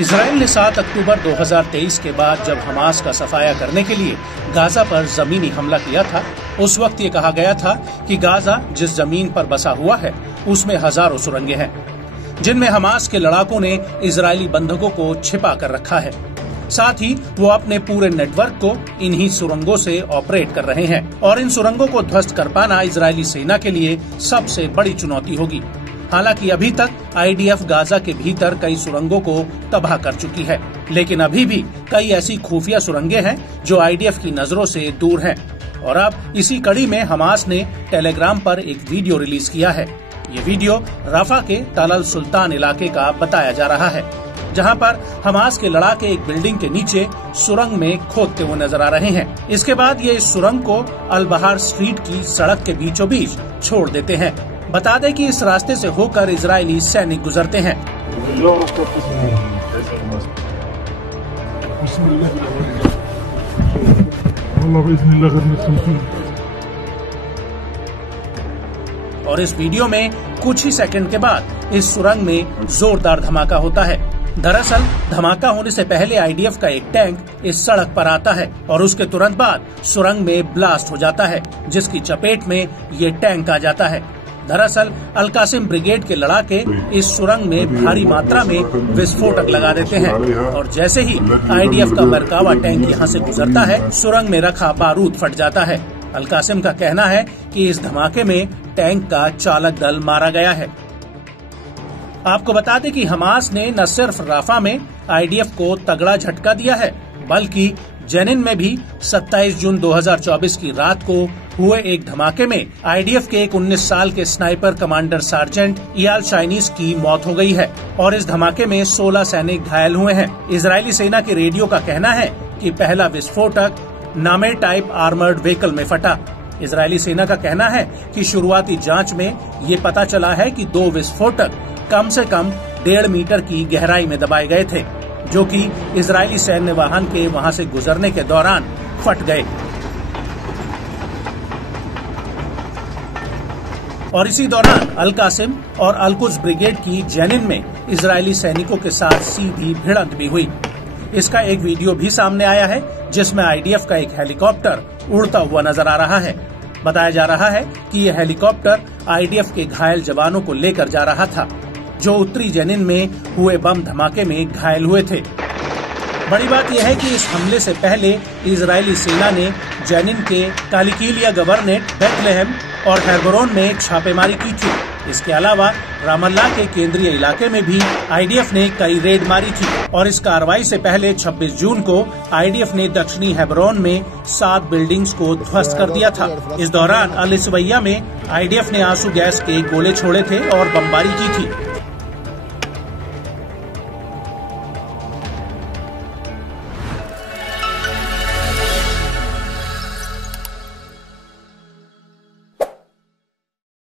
Israel ने 7 अक्टूबर 2023 के बाद जब हमास का सफाया करने के लिए गाजा पर जमीनी हमला किया था, उस वक्त ये कहा गया था कि गाजा जिस जमीन पर बसा हुआ है उसमें हजारों सुरंगें हैं, जिनमें हमास के लड़ाकों ने इजरायली बंधकों को छिपा कर रखा है। साथ ही वो अपने पूरे नेटवर्क को इन्हीं सुरंगों से ऑपरेट कर रहे हैं और इन सुरंगों को ध्वस्त कर पाना इजरायली सेना के लिए सबसे बड़ी चुनौती होगी। हालांकि अभी तक आईडीएफ गाजा के भीतर कई सुरंगों को तबाह कर चुकी है, लेकिन अभी भी कई ऐसी खुफिया सुरंगें हैं जो आईडीएफ की नजरों से दूर हैं। और अब इसी कड़ी में हमास ने टेलीग्राम पर एक वीडियो रिलीज किया है। ये वीडियो राफा के तल अल सुल्तान इलाके का बताया जा रहा है, जहां पर हमास के लड़ाके एक बिल्डिंग के नीचे सुरंग में खोदते हुए नजर आ रहे हैं। इसके बाद ये इस सुरंग को अल बहार स्ट्रीट की सड़क के बीचों बीच छोड़ देते हैं। बता दें कि इस रास्ते से होकर इजरायली सैनिक गुजरते हैं। और इस वीडियो में कुछ ही सेकंड के बाद इस सुरंग में जोरदार धमाका होता है। दरअसल धमाका होने से पहले आईडीएफ का एक टैंक इस सड़क पर आता है और उसके तुरंत बाद सुरंग में ब्लास्ट हो जाता है, जिसकी चपेट में ये टैंक आ जाता है। दरअसल अल कासिम ब्रिगेड के लड़ाके इस सुरंग में भारी मात्रा में विस्फोटक लगा देते हैं और जैसे ही आईडीएफ का मरकावा टैंक यहाँ से गुजरता है, सुरंग में रखा बारूद फट जाता है। अल कासिम का कहना है कि इस धमाके में टैंक का चालक दल मारा गया है। आपको बता दें कि हमास ने न सिर्फ राफा में आईडीएफ को तगड़ा झटका दिया है, बल्कि जेनिन में भी 27 जून 2024 की रात को हुए एक धमाके में आईडीएफ के एक 19 साल के स्नाइपर कमांडर सार्जेंट इयाल शाइनीस की मौत हो गई है और इस धमाके में 16 सैनिक घायल हुए हैं। इजरायली सेना के रेडियो का कहना है कि पहला विस्फोटक नामे टाइप आर्मर्ड व्हीकल में फटा। इजरायली सेना का कहना है कि शुरुआती जांच में ये पता चला है कि 2 विस्फोटक कम से कम 1.5 मीटर की गहराई में दबाए गए थे, जो कि इजरायली सैन्य वाहन के वहां से गुजरने के दौरान फट गए। और इसी दौरान अल कासिम और अल कुद्स ब्रिगेड की जेनिन में इजरायली सैनिकों के साथ सीधी भिड़ंत भी हुई। इसका एक वीडियो भी सामने आया है, जिसमें आईडीएफ का एक हेलीकॉप्टर उड़ता हुआ नजर आ रहा है। बताया जा रहा है कि यह हेलीकॉप्टर आईडीएफ के घायल जवानों को लेकर जा रहा था, जो उत्तरी जेनिन में हुए बम धमाके में घायल हुए थे। बड़ी बात यह है कि इस हमले से पहले इजरायली सेना ने जेनिन के कालिकिलिया गवर्नेट, बेथलेहम और हेब्रोन में छापेमारी की थी। इसके अलावा रामल्ला के केंद्रीय इलाके में भी आईडीएफ ने कई रेड मारी थी और इस कार्रवाई से पहले 26 जून को आईडीएफ ने दक्षिणी हेब्रोन में 7 बिल्डिंग्स को ध्वस्त कर दिया था। इस दौरान अल इसवैया में आईडीएफ ने आंसू गैस के गोले छोड़े थे और बमबारी की थी।